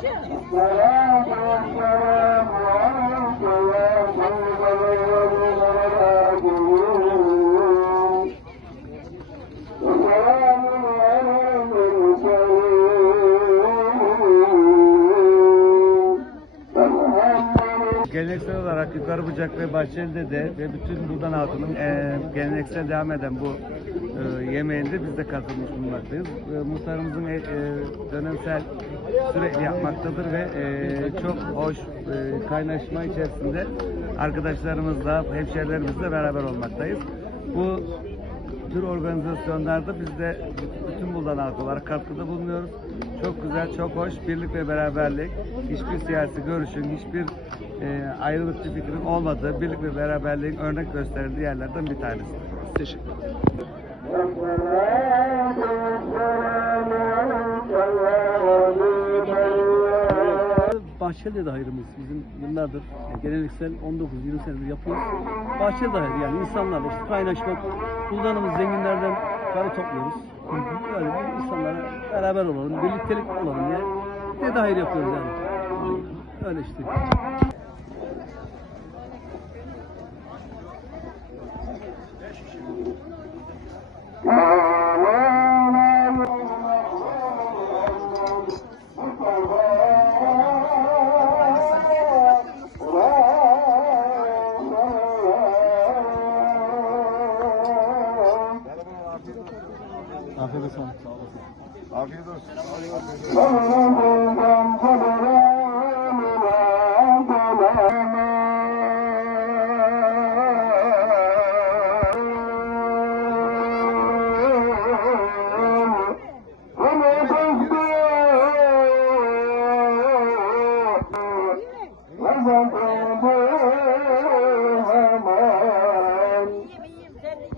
Tchau. Geleneksel olarak Yukarı Bucak ve Bahçeli'de de ve bütün Buldan halkının e, geleneksel devam eden bu e, yemeğinde biz de katılmış bulunmaktayız. E, muhtarımızın e, e, dönemsel sürekli yapmaktadır ve e, çok hoş e, kaynaşma içerisinde arkadaşlarımızla, hemşerilerimizle beraber olmaktayız. Bu tür organizasyonlarda biz de bütün Buldan halkı olarak katkıda bulunuyoruz. Çok güzel, çok hoş. Birlik ve beraberlik, hiçbir siyasi görüşün, hiçbir e, ayrılıkçı fikrin olmadığı, birlik ve beraberliğin örnek gösterildiği yerlerden bir tanesi. Teşekkür ederim. Bahçeli'de de hayrımız bizim yıllardır geleneksel 19-20 senedir yapıyoruz. Bahçeli de hayır yani insanlarla işte kaynaşmak, buldanımız zenginlerden para topluyoruz. Böyle bir insanlara beraber olalım, birliktelik olalım diye bir de hayır yapıyoruz yani. Öyle işte. Afiyet olsun. Afiyet olsun.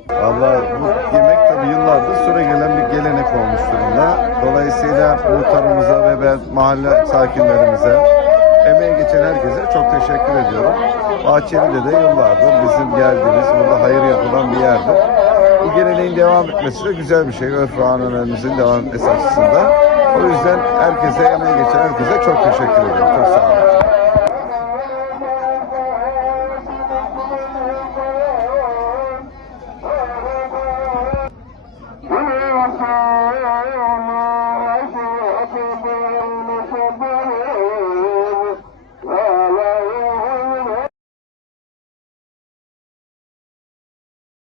Valla Sidem muhtarımıza ve ben mahalle sakinlerimize, emeğe geçen herkese çok teşekkür ediyorum. Bahçeli'de de yıllardır bizim geldiğimiz, burada hayır yapılan bir yerdir. Bu geleneğin devam etmesi de güzel bir şey. Örf ve devam etmesi açısından. O yüzden herkese, emeğe geçen herkese çok teşekkür ediyorum. Çok sağ olun. Ay, ay, ay.